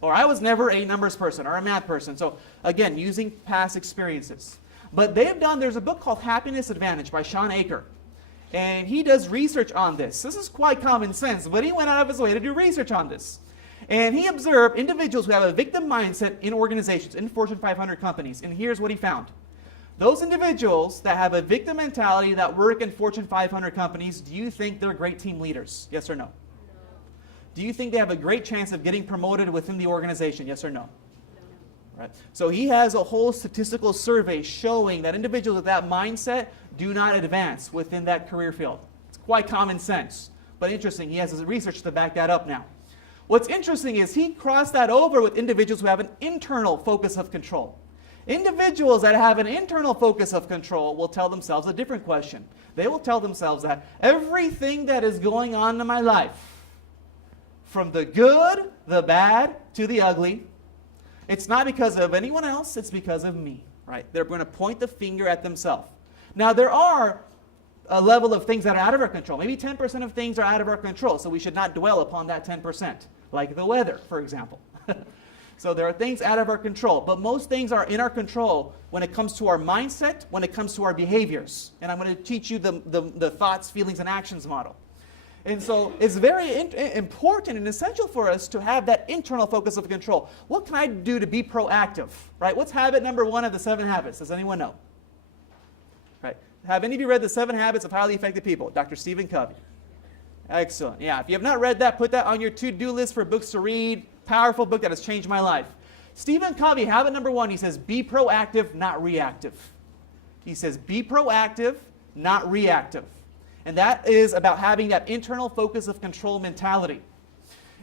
or I was never a numbers person or a math person. So again, using past experiences. But there's a book called Happiness Advantage by Sean Aker. And he does research on this. This is quite common sense, but he went out of his way to do research on this. And he observed individuals who have a victim mindset in organizations, in Fortune 500 companies. And here's what he found. Those individuals that have a victim mentality that work in Fortune 500 companies, do you think they're great team leaders? Yes or no? Do you think they have a great chance of getting promoted within the organization? Yes or no? Right. So he has a whole statistical survey showing that individuals with that mindset do not advance within that career field. It's quite common sense, but interesting. He has his research to back that up now. What's interesting is he crossed that over with individuals who have an internal focus of control. Individuals that have an internal focus of control will tell themselves a different question. They will tell themselves that everything that is going on in my life, from the good, the bad, to the ugly, it's not because of anyone else, it's because of me, right? They're going to point the finger at themselves. Now, there are a level of things that are out of our control. Maybe 10% of things are out of our control, so we should not dwell upon that 10%, like the weather, for example. So there are things out of our control, but most things are in our control when it comes to our mindset, when it comes to our behaviors. And I'm going to teach you the thoughts, feelings, and actions model. And so it's very important and essential for us to have that internal focus of control. What can I do to be proactive? Right? What's habit number 1 of the 7 habits? Does anyone know? Right? Have any of you read the 7 Habits of Highly Effective People? Dr. Stephen Covey. Excellent. Yeah, if you have not read that, put that on your to-do list for books to read. Powerful book that has changed my life. Stephen Covey, habit number 1, he says, be proactive, not reactive. He says, be proactive, not reactive. And that is about having that internal focus of control mentality.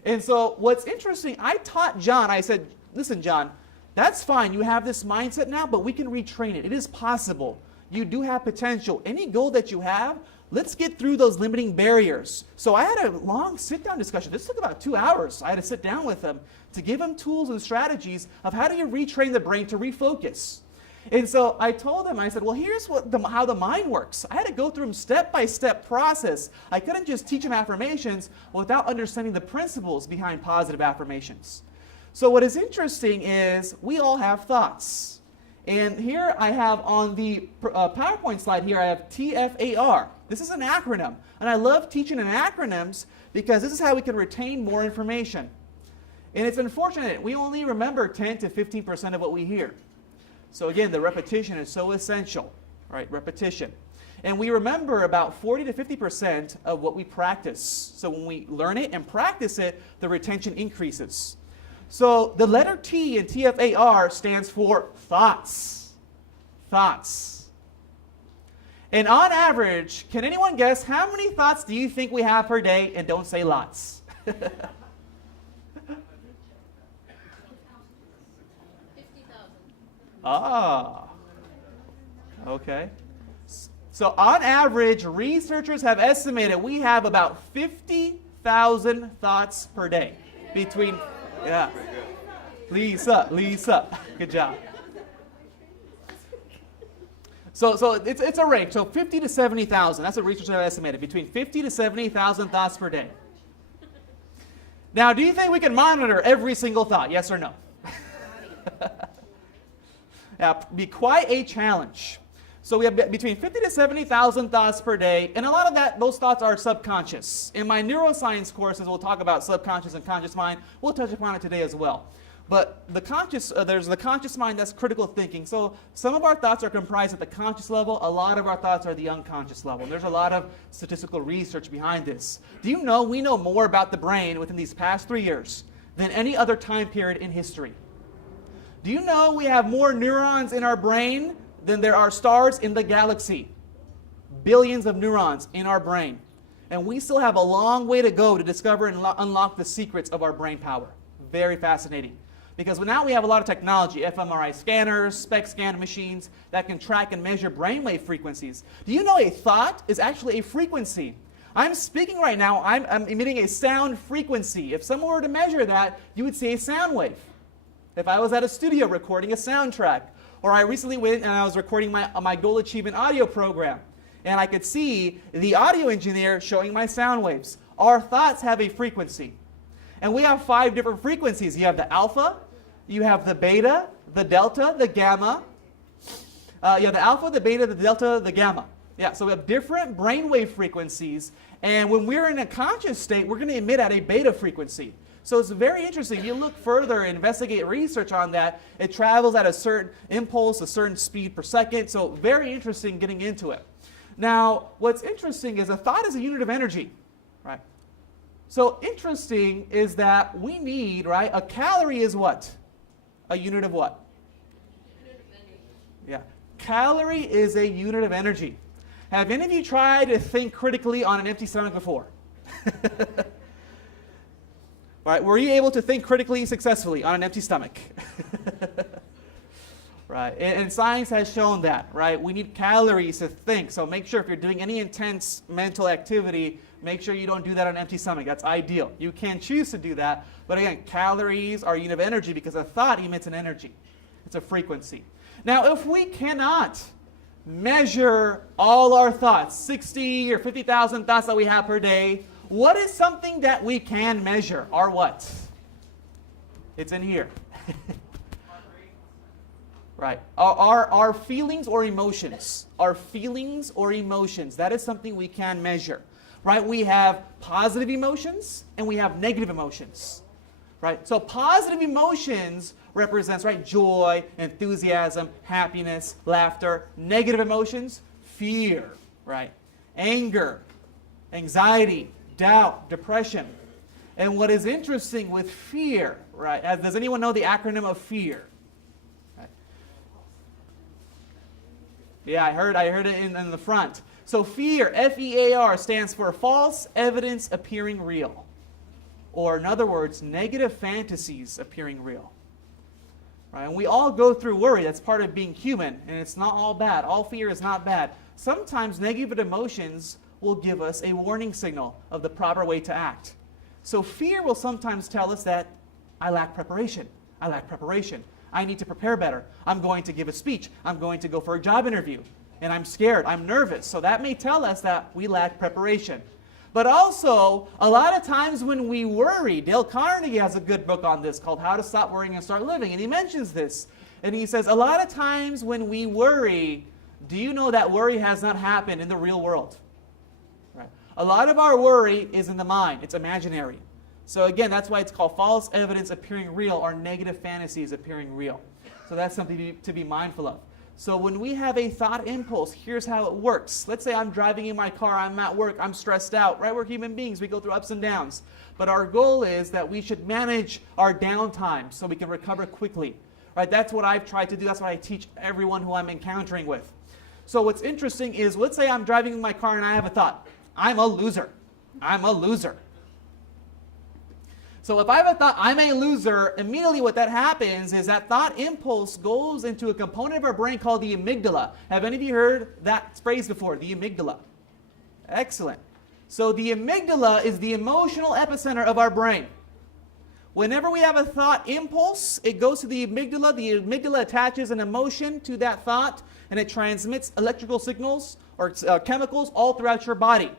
And so what's interesting, I taught John, I said, listen, John, that's fine. You have this mindset now, but we can retrain it. It is possible. You do have potential. Any goal that you have, let's get through those limiting barriers. So I had a long sit-down discussion. This took about 2 hours. I had to sit down with him to give him tools and strategies of how do you retrain the brain to refocus. And so I told him, I said, well, here's how the mind works. I had to go through a step-by-step process. I couldn't just teach him affirmations without understanding the principles behind positive affirmations. So what is interesting is we all have thoughts. And here I have on the PowerPoint slide here, I have TFAR. This is an acronym. And I love teaching in acronyms because this is how we can retain more information. And it's unfortunate, we only remember 10 to 15% of what we hear. So again, the repetition is so essential, right? Repetition. And we remember about 40 to 50% of what we practice. So when we learn it and practice it, the retention increases. So the letter T in TFAR stands for thoughts. Thoughts. And on average, can anyone guess how many thoughts do you think we have per day? And don't say lots. Ah, okay. So on average, researchers have estimated we have about 50,000 thoughts per day. Between, yeah. Lisa, good job. So it's a range. So 50 to 70,000. That's what researchers have estimated. Between 50 to 70,000 thoughts per day. Now, do you think we can monitor every single thought? Yes or no? Be quite a challenge. So we have between 50 to 70,000 thoughts per day, and a lot of those thoughts are subconscious. In my neuroscience courses, we'll talk about subconscious and conscious mind. We'll touch upon it today as well. But there's the conscious mind, that's critical thinking. So some of our thoughts are comprised at the conscious level. A lot of our thoughts are the unconscious level. There's a lot of statistical research behind this. Do you know we know more about the brain within these past 3 years than any other time period in history? Do you know we have more neurons in our brain than there are stars in the galaxy? Billions of neurons in our brain. And we still have a long way to go to discover and unlock the secrets of our brain power. Very fascinating. Because now we have a lot of technology, fMRI scanners, SPECT scan machines that can track and measure brainwave frequencies. Do you know a thought is actually a frequency? I'm speaking right now, I'm emitting a sound frequency. If someone were to measure that, you would see a sound wave. If I was at a studio recording a soundtrack, or I recently went and I was recording my goal achievement audio program, and I could see the audio engineer showing my sound waves. Our thoughts have a frequency. And we have 5 different frequencies. You have the alpha, you have the beta, the delta, the gamma. You have the alpha, the beta, the delta, the gamma. Yeah, so we have different brainwave frequencies. And when we're in a conscious state, we're going to emit at a beta frequency. So it's very interesting. You look further, investigate research on that. It travels at a certain impulse, a certain speed per second. So very interesting getting into it. Now, what's interesting is a thought is a unit of energy, right? So interesting is that we need, right, a calorie is what? A unit of what? Unit of energy. Yeah. Calorie is a unit of energy. Have any of you tried to think critically on an empty stomach before? Right? Were you able to think critically successfully on an empty stomach? Right? And science has shown that, right? We need calories to think. So make sure if you're doing any intense mental activity, make sure you don't do that on an empty stomach. That's ideal. You can choose to do that. But again, calories are a unit of energy because a thought emits an energy. It's a frequency. Now, if we cannot measure all our thoughts, 60 or 50,000 thoughts that we have per day, what is something that we can measure? Our what? It's in here. Right. Our feelings or emotions. Our feelings or emotions. That is something we can measure. Right? We have positive emotions and we have negative emotions. Right? So positive emotions represents, right, joy, enthusiasm, happiness, laughter. Negative emotions, fear, right? Anger, anxiety, doubt, depression. And what is interesting with fear, right? Does anyone know the acronym of fear? Right. Yeah, I heard it in the front. So fear, F-E-A-R, stands for false evidence appearing real. Or in other words, negative fantasies appearing real. Right? And we all go through worry. That's part of being human. And it's not all bad. All fear is not bad. Sometimes negative emotions will give us a warning signal of the proper way to act. So fear will sometimes tell us that I lack preparation. I lack preparation. I need to prepare better. I'm going to give a speech. I'm going to go for a job interview. And I'm scared. I'm nervous. So that may tell us that we lack preparation. But also, a lot of times when we worry, Dale Carnegie has a good book on this called How to Stop Worrying and Start Living. And he mentions this. And he says, a lot of times when we worry, do you know that worry has not happened in the real world? Right? A lot of our worry is in the mind. It's imaginary. So again, that's why it's called false evidence appearing real or negative fantasies appearing real. So that's something to be mindful of. So when we have a thought impulse, here's how it works. Let's say I'm driving in my car, I'm at work, I'm stressed out. Right? We're human beings. We go through ups and downs. But our goal is that we should manage our downtime so we can recover quickly. Right? That's what I've tried to do. That's what I teach everyone who I'm encountering with. So what's interesting is, let's say I'm driving in my car and I have a thought. I'm a loser. I'm a loser. So if I have a thought, I'm a loser, immediately what that happens is that thought impulse goes into a component of our brain called the amygdala. Have any of you heard that phrase before, the amygdala? Excellent. So the amygdala is the emotional epicenter of our brain. Whenever we have a thought impulse, it goes to the amygdala. The amygdala attaches an emotion to that thought, and it transmits electrical signals or chemicals all throughout your body.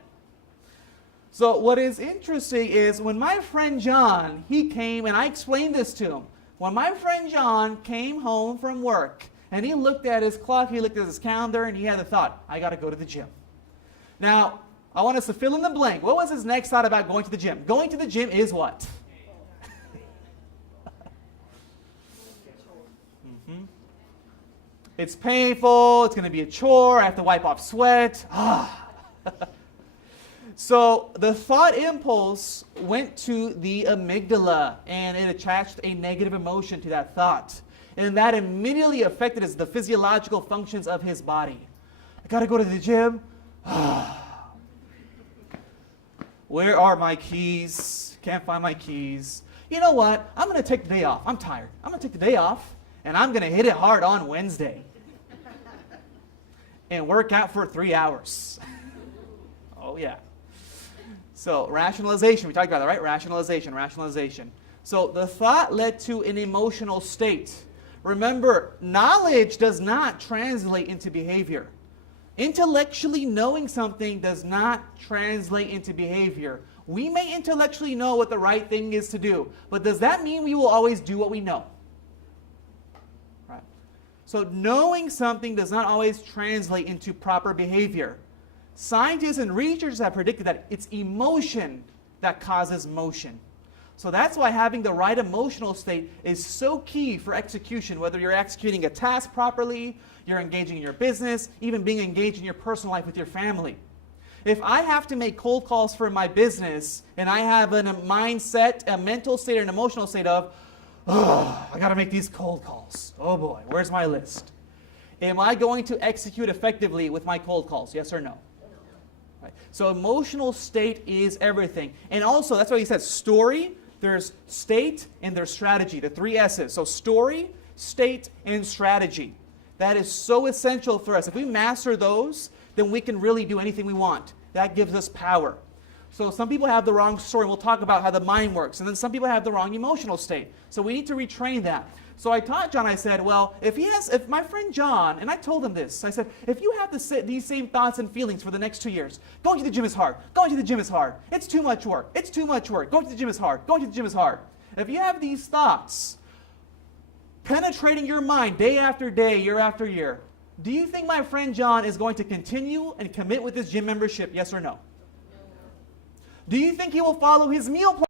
So what is interesting is when my friend John, he came, and I explained this to him. When my friend John came home from work, and he looked at his clock, he looked at his calendar, and he had the thought, I got to go to the gym. Now, I want us to fill in the blank. What was his next thought about going to the gym? Going to the gym is what? It's painful. It's going to be a chore. I have to wipe off sweat. So the thought impulse went to the amygdala, and it attached a negative emotion to that thought. And that immediately affected the physiological functions of his body. I got to go to the gym. Where are my keys? Can't find my keys. You know what? I'm going to take the day off. I'm tired. I'm going to take the day off, and I'm going to hit it hard on Wednesday and work out for 3 hours. Oh, yeah. So rationalization, we talked about that, right? Rationalization. So the thought led to an emotional state. Remember, knowledge does not translate into behavior. Intellectually knowing something does not translate into behavior. We may intellectually know what the right thing is to do, but does that mean we will always do what we know? Right. So knowing something does not always translate into proper behavior. Scientists and researchers have predicted that it's emotion that causes motion. So that's why having the right emotional state is so key for execution, whether you're executing a task properly, you're engaging in your business, even being engaged in your personal life with your family. If I have to make cold calls for my business and I have a mindset, a mental state, or an emotional state of, oh, I got to make these cold calls. Oh boy, where's my list? Am I going to execute effectively with my cold calls? Yes or no? Right. So emotional state is everything. And also, that's why he says story, there's state, and there's strategy, the 3 S's. So story, state, and strategy. That is so essential for us. If we master those, then we can really do anything we want. That gives us power. So some people have the wrong story, and we'll talk about how the mind works. And then some people have the wrong emotional state. So we need to retrain that. So I taught John, I said, well, if my friend John, and I told him this, I said, if you have these same thoughts and feelings for the next 2 years, going to the gym is hard. Going to the gym is hard. It's too much work. It's too much work. Going to the gym is hard. Going to the gym is hard. If you have these thoughts penetrating your mind day after day, year after year, do you think my friend John is going to continue and commit with his gym membership, yes or no? Do you think he will follow his meal plan?